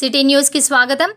City news కి స్వాగతం.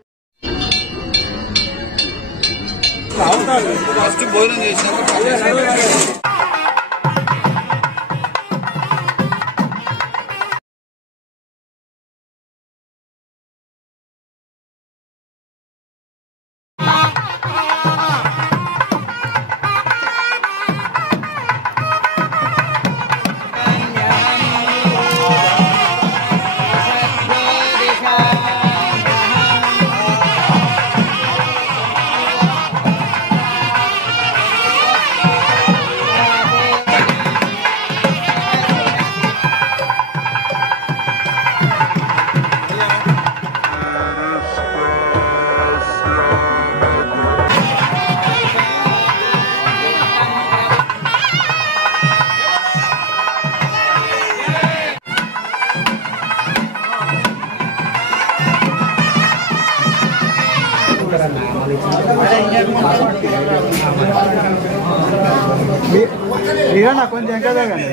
కొంచెం కదండి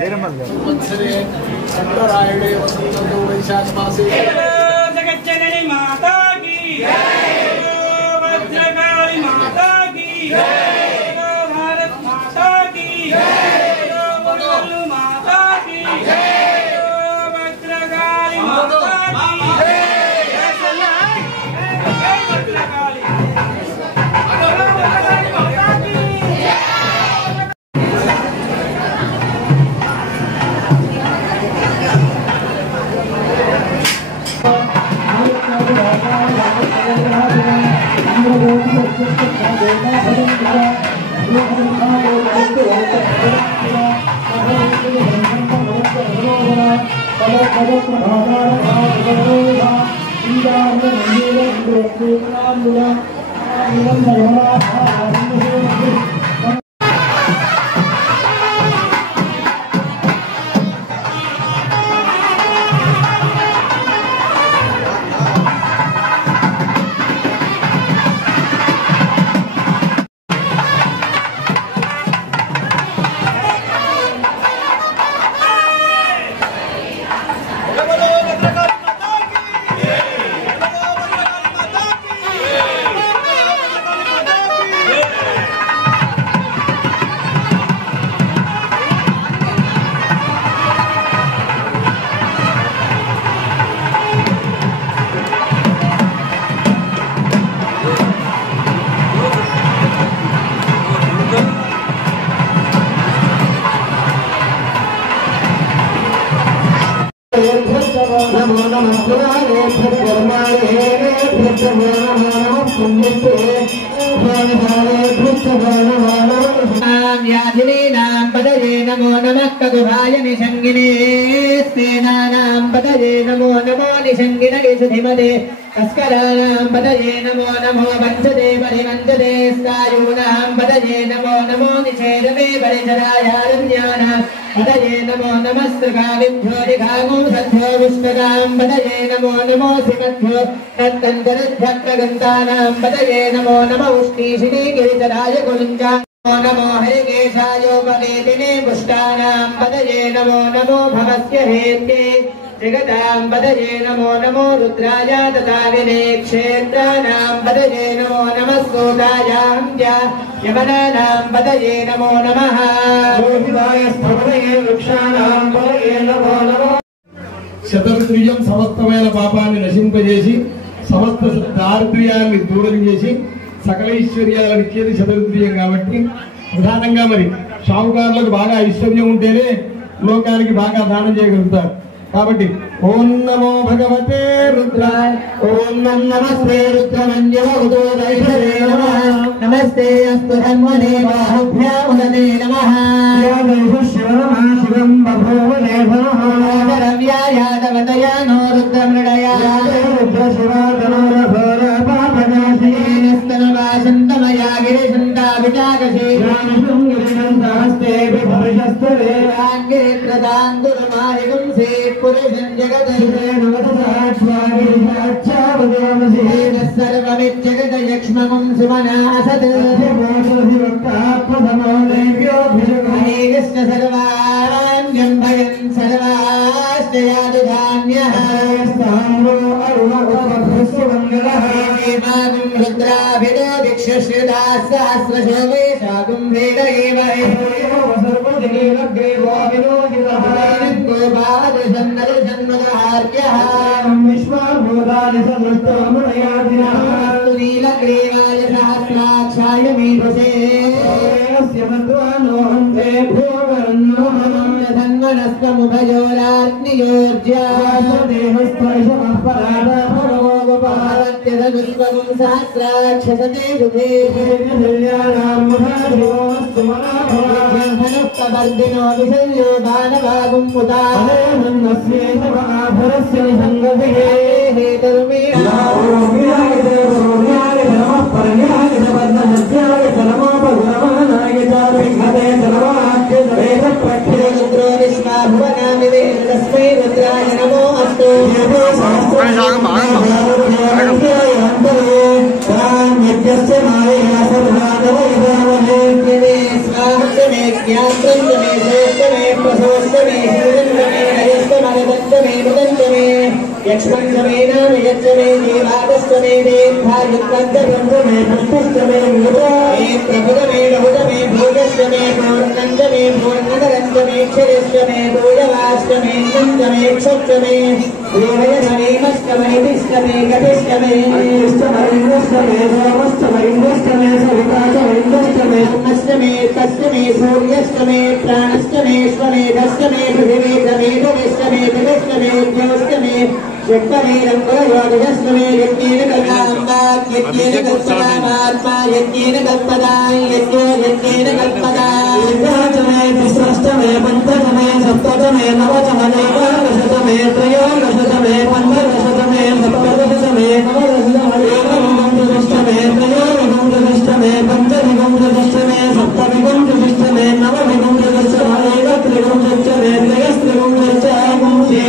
జగజ్జనని మాతా కీ వజ్రకాళి మాతా కీ భారత్ మాతా కీ మాతా కీ వజ్రకాళి మాతా కీ వజ్రకాళి नमो नमः कदुभाय निशंगिने सेनानां पदये नमो नमो निशंगिने सुधिमदे तस्कराणां पदये नमो नमो वंशदे परिवंशदे स्कायूनां पदये नमो नमो निषेदवे परिचरायारण्यानां पदये नमो नमस्त्रकाविभ्यो दिघागो सद्भ्यो विष्णुकां पदये नमो नमो श्रीमद्भ्यो तत्तन्तरध्वप्रगन्तानां पदये नमो नमो उष्णीशिने गिरिधराय कुञ्जा नमो हरिकेशायोपवेदिने पुष्टानां पदये नमो नमो भवस्य हेत्ये जगतां पदये नमो नमो रुद्राय तथाविने क्षेत्राणां पदये नमो नमः सोदायां यवनानां पदये नमो नमः गोविन्दाय स्फुरदये वृक्षाणां पदये नमो नमः శతరుద్రియం సమస్తమైన పాపాన్ని నశింపజేసి సమస్త దారిద్ర్యాన్ని దూరం చేసి సకల ఐశ్వర్యాలను ఇచ్చేది శతరుద్రియం కాబట్టి ప్రధానంగా మరి షావుకారులకు బాగా ఐశ్వర్యం ఉంటేనే లోకానికి బాగా దానం చేయగలుగుతారు కాబట్టి ఓం నమో భగవతే రుద్రాయ ఓం నమస్తే రుద్రమంజవోదైషరే నమః నమస్తే అస్తు ధన్వనే బాహుభ్యాముదనే నమః శివం బభూవనే రవ్యాయాదవతయా నో రుద్రమృడయా రుద్ర శివాదనోరఘోర పాపనాశీనస్తనవాసంతమయా గిరిశంతాభిషాకశీ రామశృంగిరినంతహస్తే విభర్షస్తరే రాంగిరిత్రదాంతురమాహిగుం సే పురుషం జగదైరేణ సర్వమిత్యగదయక్ష్మం సుమనాసత్ అనేకస్య సర్వాణ్యం భయం సర్వాశ్రయాదుధాన్యః रुद्राभिदो दिक्षश्रिदाः सहस्रशोभे शाकुम्भेद एव गोपादृशन्नदृशन्मदहार्यः नीलग्रीवाय सहस्राक्षाय मीधसे सहस्राक्षसतेर्दिनो विषयो दानभागुं तस्मै रुद्राय नमो अस्तु यक्ष्मण्डमे नाम यज्ञमे देवादस्तमे देवायुक्तमे पुष्टमे प्रभुदमे बहुदमे भोजस्तमे पूर्णन्दमे पूर्णदरस्तमे क्षरस्तमे भोजवास्तमे नन्दमे क्षत्रमे देवयधमे मस्तमे तिष्टमे कटिष्टमे अष्टमे कष्टमे सूर्यष्टमे प्राणष्टमे स्वमेधष्टमे पृथिवीष्टमे भविष्टमे जगष्टमे ज्योष्टमे षट्टमे रङ्गयोगष्टमे यज्ञेन कल्पाम्बात् यज्ञेन कल्पदामात्मा यज्ञेन कल्पदाय यज्ञेन कल्पदाय तिस्रष्टमे पञ्चमे सप्तमे नवमे नैकादशतमे त्रयोदशतमे पञ्चदशतमे सप्तदशतमे नवदशतमे त्रयोदशतमे पञ्चदशतमे सप्तदशतमे नवदशतमे एकत्रिंशत्तमे त्रयस्त्रिंशत्तमे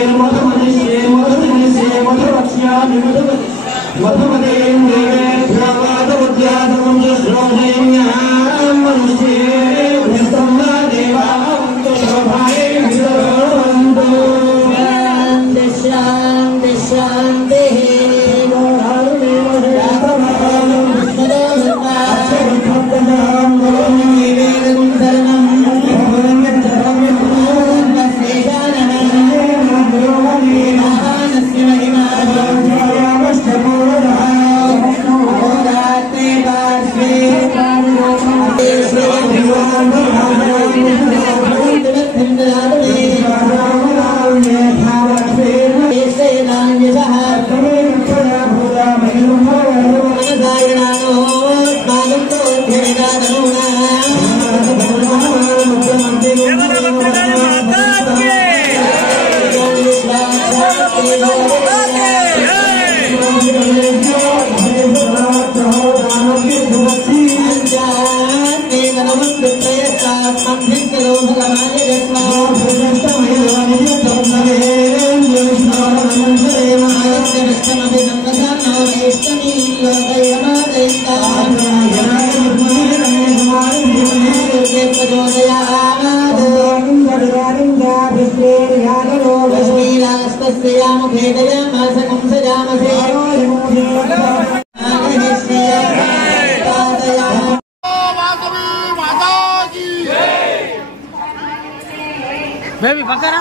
बेबी बकरा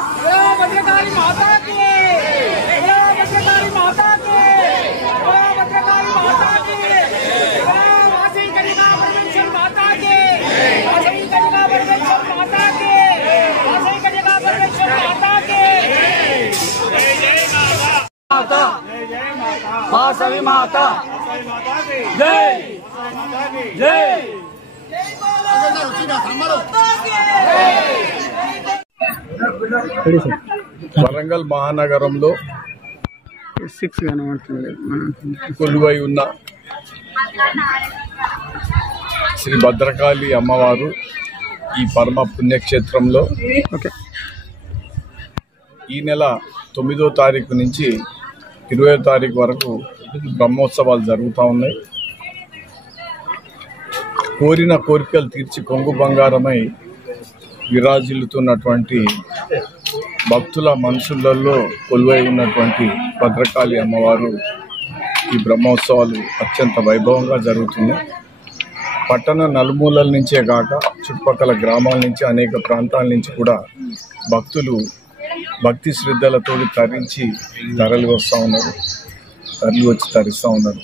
भद्रकाली माता की भद्रकाली माता की भद्रकाली माता की वासी कलिका परमेश्वर माता की वासी कलिका परमेश्वर माता की वासी कलिका परमेश्वर माता की जय जय माता जय माता वासवी माता जय जय వరంగల్ మహానగరంలో కొలువై ఉన్న శ్రీ భద్రకాళి అమ్మవారు ఈ పరమ పుణ్యక్షేత్రంలో ఈ నెల 9వ తారీఖు నుంచి 20వ తారీఖు వరకు బ్రహ్మోత్సవాలు జరుగుతూ ఉన్నాయి. కోరిన కోరికలు తీర్చి కొంగు బంగారమై విరాజిల్లుతున్నటువంటి భక్తుల మనసులలో కొలువై ఉన్నటువంటి భద్రకాళి అమ్మవారు ఈ బ్రహ్మోత్సవాలు అత్యంత వైభవంగా జరుగుతున్నాయి. పట్టణ నలుమూలల నుంచే కాక చుట్టుపక్కల గ్రామాల నుంచి అనేక ప్రాంతాల నుంచి కూడా భక్తులు భక్తి శ్రద్ధలతో తరలి వచ్చి తరిస్తూ ఉన్నారు.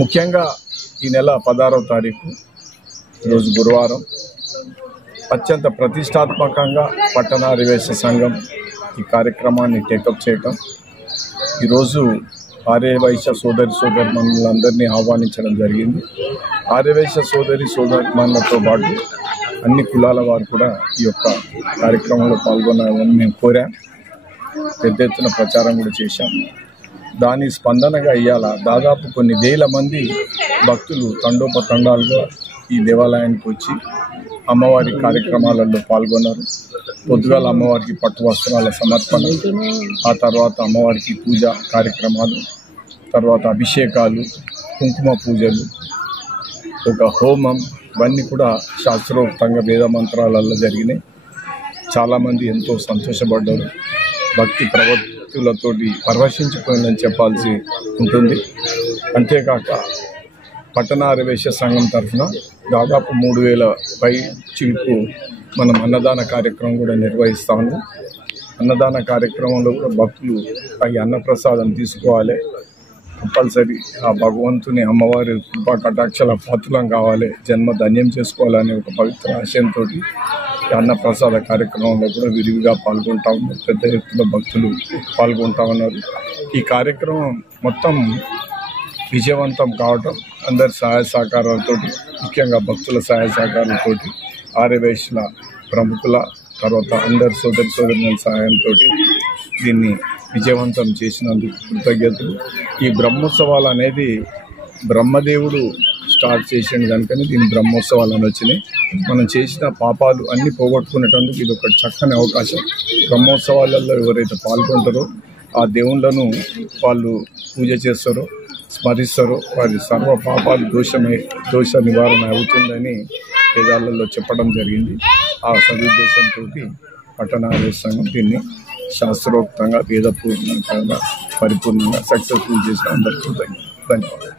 ముఖ్యంగా ఈ నెల 16వ తారీఖు ఈరోజు గురువారం అత్యంత ప్రతిష్టాత్మకంగా పట్టణాధివేశ సంఘం ఈ కార్యక్రమాన్ని టేకప్ చేయటం, ఈరోజు ఆర్యవైశ్య సోదరిమణులందరినీ ఆహ్వానించడం జరిగింది. ఆర్యవైశ్య సోదరిమణులతో పాటు అన్ని కులాల వారు కూడా ఈ యొక్క కార్యక్రమంలో పాల్గొనాలని మేము కోరాం. పెద్ద ఎత్తున ప్రచారం కూడా చేశాం. దాని స్పందనగా ఇవాళ దాదాపు కొన్ని వేల మంది భక్తులు తండోపతండాలుగా ఈ దేవాలయానికి వచ్చి అమ్మవారి కార్యక్రమాలలో పాల్గొన్నారు. పొద్దుగాల అమ్మవారికి పట్టు వస్త్రాల సమర్పణ, ఆ తర్వాత అమ్మవారికి పూజ కార్యక్రమాలు, తర్వాత అభిషేకాలు, కుంకుమ పూజలు, ఒక హోమం, ఇవన్నీ కూడా శాస్త్రోక్తంగా వేద మంత్రాలలో జరిగినాయి. చాలామంది ఎంతో సంతోషపడ్డారు. భక్తి ప్రవృత్తులతోటి పరవశించిపోయిందని చెప్పాల్సి ఉంటుంది. అంతేకాక పట్టణాధివేశ సంఘం తరఫున దాదాపు 3000 పై చిలుపు మనం అన్నదాన కార్యక్రమం కూడా నిర్వహిస్తా ఉన్నాం. అన్నదాన కార్యక్రమంలో కూడా భక్తులు ఈ అన్నప్రసాదం తీసుకోవాలి, కంపల్సరీ ఆ భగవంతుని అమ్మవారి కృపా కటాక్షల పాత్రలం కావాలి, జన్మ ధన్యం చేసుకోవాలనే ఒక పవిత్ర ఆశయంతో అన్నప్రసాద కార్యక్రమంలో కూడా విరివిగా పాల్గొంటా ఉన్నారు. పెద్ద ఎత్తున భక్తులు పాల్గొంటా ఉన్నారు. ఈ కార్యక్రమం మొత్తం విజయవంతం కావటం అందరి సహాయ సహకారాలతో, ముఖ్యంగా భక్తుల సహాయ సహకారాలతో, ఆర్యవైశ్యుల ప్రముఖుల తర్వాత అందరి సోదరిమణుల సహాయంతో దీన్ని విజయవంతం చేసినందుకు కృతజ్ఞతలు. ఈ బ్రహ్మోత్సవాలు అనేది బ్రహ్మదేవుడు స్టార్ట్ చేసింది కనుకనే దీని బ్రహ్మోత్సవాలు అని వచ్చినాయి. మనం చేసిన పాపాలు అన్నీ పోగొట్టుకునేటందుకు ఇది ఒక చక్కని అవకాశం. బ్రహ్మోత్సవాలలో ఎవరైతే పాల్గొంటారో ఆ దేవుళ్ళను వాళ్ళు పూజ చేస్తారో, స్మరిస్తారో, వారి సర్వ పాపాలు దోష నివారణ అవుతుందని వేదాలలో చెప్పడం జరిగింది. ఆ సదుద్దేశంతో పట్టణాధివేశ సంఘం దీన్ని శాస్త్రోక్తంగా వేదపూర్వకంగా పరిపూర్ణంగా సక్సెస్ఫుల్ చేసిన అందరికీ ధన్యవాదాలు.